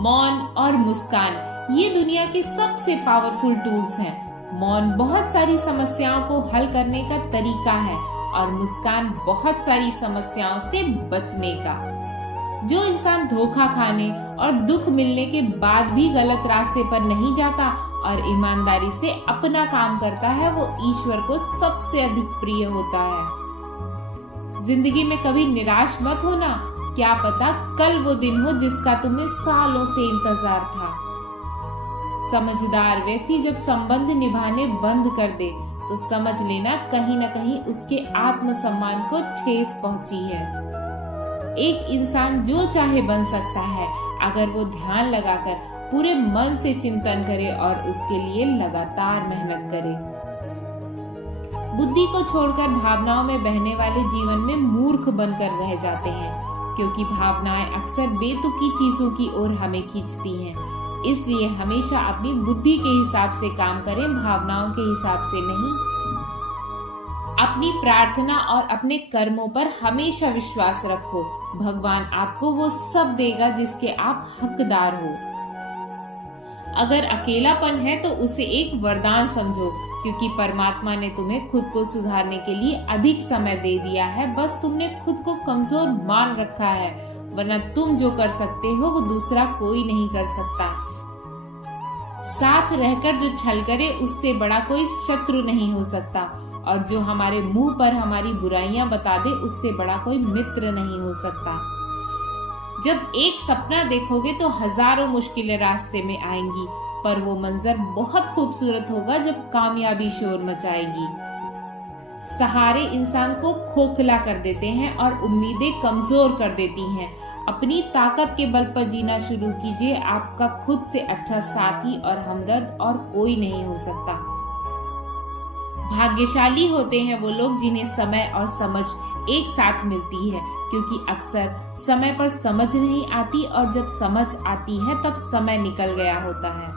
मौन और मुस्कान ये दुनिया के सबसे पावरफुल टूल्स हैं। मौन बहुत सारी समस्याओं को हल करने का तरीका है और मुस्कान बहुत सारी समस्याओं से बचने का। जो इंसान धोखा खाने और दुख मिलने के बाद भी गलत रास्ते पर नहीं जाता और ईमानदारी से अपना काम करता है, वो ईश्वर को सबसे अधिक प्रिय होता है। जिंदगी में कभी निराश मत होना, क्या पता कल वो दिन हो जिसका तुम्हें सालों से इंतजार था। समझदार व्यक्ति जब संबंध निभाने बंद कर दे तो समझ लेना कहीं न कहीं उसके आत्मसम्मान को ठेस पहुंची है। एक इंसान जो चाहे बन सकता है अगर वो ध्यान लगाकर पूरे मन से चिंतन करे और उसके लिए लगातार मेहनत करे। बुद्धि को छोड़कर भावनाओं में बहने वाले जीवन में मूर्ख बनकर रह जाते हैं, क्योंकि भावनाएं अक्सर बेतुकी चीजों की ओर हमें खींचती हैं। इसलिए हमेशा अपनी बुद्धि के हिसाब से काम करें, भावनाओं के हिसाब से नहीं। अपनी प्रार्थना और अपने कर्मों पर हमेशा विश्वास रखो। भगवान आपको वो सब देगा जिसके आप हकदार हो। अगर अकेलापन है तो उसे एक वरदान समझो, क्योंकि परमात्मा ने तुम्हें खुद को सुधारने के लिए अधिक समय दे दिया है। बस तुमने खुद को कमजोर मान रखा है, वरना तुम जो कर सकते हो वो दूसरा कोई नहीं कर सकता। साथ रहकर जो छल करे उससे बड़ा कोई शत्रु नहीं हो सकता, और जो हमारे मुंह पर हमारी बुराइयां बता दे उससे बड़ा कोई मित्र नहीं हो सकता। जब एक सपना देखोगे तो हजारों मुश्किलें रास्ते में आएंगी, पर वो मंजर बहुत खूबसूरत होगा जब कामयाबी शोर मचाएगी। सहारे इंसान को खोखला कर देते हैं और उम्मीदें कमजोर कर देती हैं। अपनी ताकत के बल पर जीना शुरू कीजिए। आपका खुद से अच्छा साथी और हमदर्द और कोई नहीं हो सकता। भाग्यशाली होते हैं वो लोग जिन्हें समय और समझ एक साथ मिलती है, क्योंकि अक्सर समय पर समझ नहीं आती और जब समझ आती है तब समय निकल गया होता है।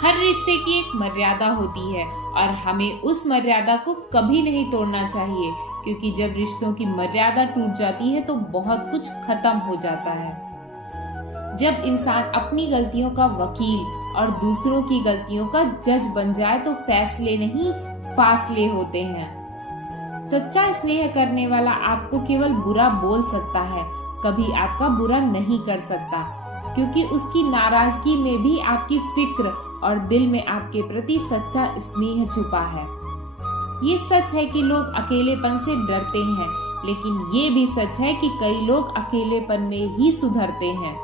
हर रिश्ते की एक मर्यादा होती है और हमें उस मर्यादा को कभी नहीं तोड़ना चाहिए, क्योंकि जब रिश्तों की मर्यादा टूट जाती है तो बहुत कुछ खत्म हो जाता है। जब इंसान अपनी गलतियों का वकील और दूसरों की गलतियों का जज बन जाए तो फैसले नहीं फासले होते हैं। सच्चा स्नेह करने वाला आपको केवल बुरा बोल सकता है, कभी आपका बुरा नहीं कर सकता, क्योंकि उसकी नाराजगी में भी आपकी फिक्र और दिल में आपके प्रति सच्चा स्नेह छुपा है। ये सच है कि लोग अकेलेपन से डरते हैं, लेकिन ये भी सच है कि कई लोग अकेलेपन में ही सुधरते हैं।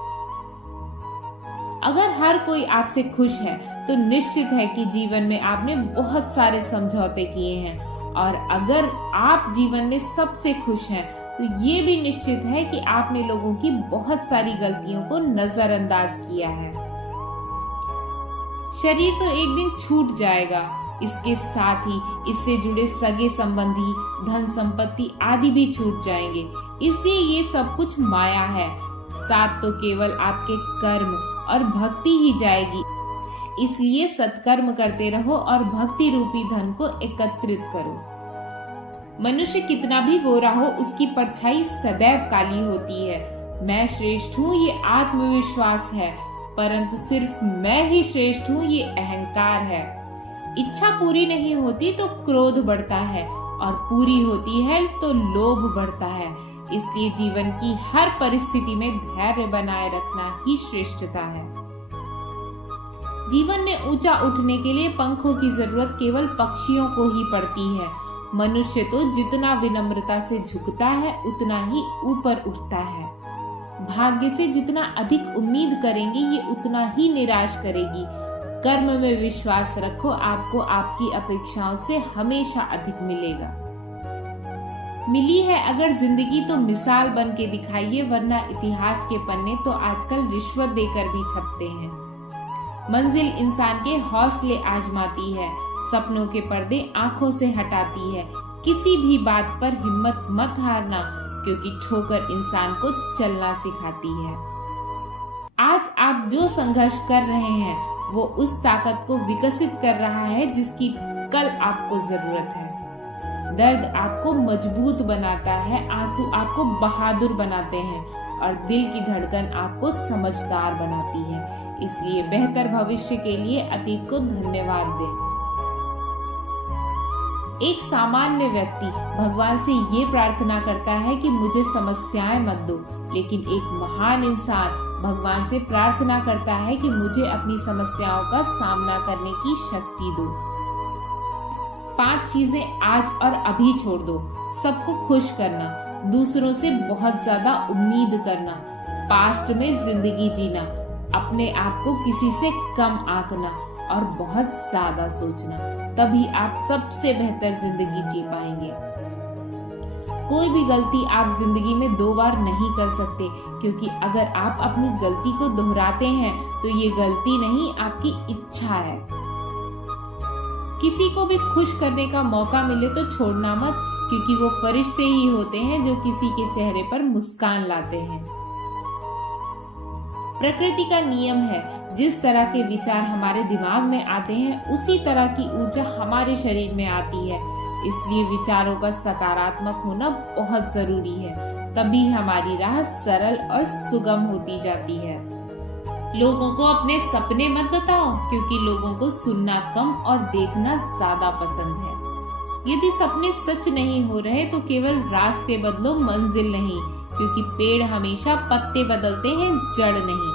अगर हर कोई आपसे खुश है तो निश्चित है कि जीवन में आपने बहुत सारे समझौते किए हैं, और अगर आप जीवन में सबसे खुश हैं तो ये भी निश्चित है कि आपने लोगों की बहुत सारी गलतियों को नजरअंदाज किया है। शरीर तो एक दिन छूट जाएगा, इसके साथ ही इससे जुड़े सगे संबंधी, धन संपत्ति आदि भी छूट जाएंगे। इसलिए ये सब कुछ माया है। साथ तो केवल आपके कर्म और भक्ति ही जाएगी। इसलिए सत्कर्म करते रहो और भक्ति रूपी धन को एकत्रित करो। मनुष्य कितना भी गोरा हो, उसकी परछाई सदैव काली होती है। मैं श्रेष्ठ हूँ ये आत्मविश्वास है, परंतु सिर्फ मैं ही श्रेष्ठ हूँ ये अहंकार है। इच्छा पूरी नहीं होती तो क्रोध बढ़ता है, और पूरी होती है तो लोभ बढ़ता है। इसलिए जीवन की हर परिस्थिति में धैर्य बनाए रखना ही श्रेष्ठता है। जीवन में ऊंचा उठने के लिए पंखों की जरूरत केवल पक्षियों को ही पड़ती है। मनुष्य तो जितना विनम्रता से झुकता है उतना ही ऊपर उठता है। भाग्य से जितना अधिक उम्मीद करेंगे ये उतना ही निराश करेगी। कर्म में विश्वास रखो, आपको आपकी अपेक्षाओं से हमेशा अधिक मिलेगा। मिली है अगर जिंदगी तो मिसाल बन के दिखाइए, वरना इतिहास के पन्ने तो आजकल रिश्वत देकर भी छपते हैं। मंजिल इंसान के हौसले आजमाती है, सपनों के पर्दे आंखों से हटाती है। किसी भी बात पर हिम्मत मत हारना, क्योंकि ठोकर इंसान को चलना सिखाती है। आज आप जो संघर्ष कर रहे हैं वो उस ताकत को विकसित कर रहा है जिसकी कल आपको जरूरत है। दर्द आपको मजबूत बनाता है, आंसू आपको बहादुर बनाते हैं, और दिल की धड़कन आपको समझदार बनाती है। इसलिए बेहतर भविष्य के लिए अतीत को धन्यवाद दें। एक सामान्य व्यक्ति भगवान से ये प्रार्थना करता है कि मुझे समस्याएं मत दो, लेकिन एक महान इंसान भगवान से प्रार्थना करता है कि मुझे अपनी समस्याओं का सामना करने की शक्ति दो। 5 चीजें आज और अभी छोड़ दो। सबको खुश करना, दूसरों से बहुत ज्यादा उम्मीद करना, पास्ट में जिंदगी जीना, अपने आप को किसी से कम आंकना और बहुत ज्यादा सोचना। तभी आप सबसे बेहतर जिंदगी जी पाएंगे। कोई भी गलती आप जिंदगी में 2 बार नहीं कर सकते, क्योंकि अगर आप अपनी गलती को दोहराते हैं तो ये गलती नहीं, आपकी इच्छा है। किसी को भी खुश करने का मौका मिले तो छोड़ना मत, क्योंकि वो फरिश्ते ही होते हैं जो किसी के चेहरे पर मुस्कान लाते हैं। प्रकृति का नियम है, जिस तरह के विचार हमारे दिमाग में आते हैं उसी तरह की ऊर्जा हमारे शरीर में आती है। इसलिए विचारों का सकारात्मक होना बहुत जरूरी है, तभी हमारी राह सरल और सुगम होती जाती है। लोगों को अपने सपने मत बताओ, क्योंकि लोगों को सुनना कम और देखना ज्यादा पसंद है। यदि सपने सच नहीं हो रहे तो केवल रास्ते बदलो, मंजिल नहीं, क्योंकि पेड़ हमेशा पत्ते बदलते हैं, जड़ नहीं।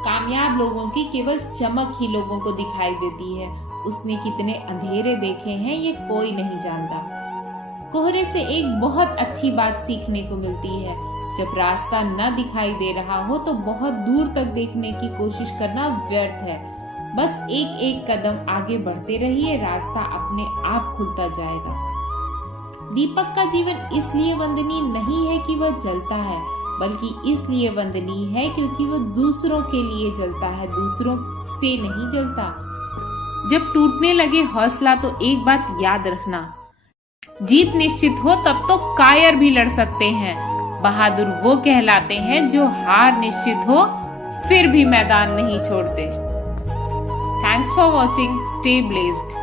कामयाब लोगों की केवल चमक ही लोगों को दिखाई देती है, उसने कितने अंधेरे देखे हैं ये कोई नहीं जानता। कोहरे से एक बहुत अच्छी बात सीखने को मिलती है, जब रास्ता न दिखाई दे रहा हो तो बहुत दूर तक देखने की कोशिश करना व्यर्थ है। बस एक एक कदम आगे बढ़ते रहिए, रास्ता अपने आप खुलता जाएगा। दीपक का जीवन इसलिए वंदनीय नहीं है कि वह जलता है, बल्कि इसलिए वंदनीय है क्योंकि वह दूसरों के लिए जलता है, दूसरों से नहीं जलता। जब टूटने लगे हौसला तो एक बात याद रखना, जीत निश्चित हो तब तो कायर भी लड़ सकते हैं। बहादुर वो कहलाते हैं जो हार निश्चित हो फिर भी मैदान नहीं छोड़ते। Thanks for watching, stay blessed.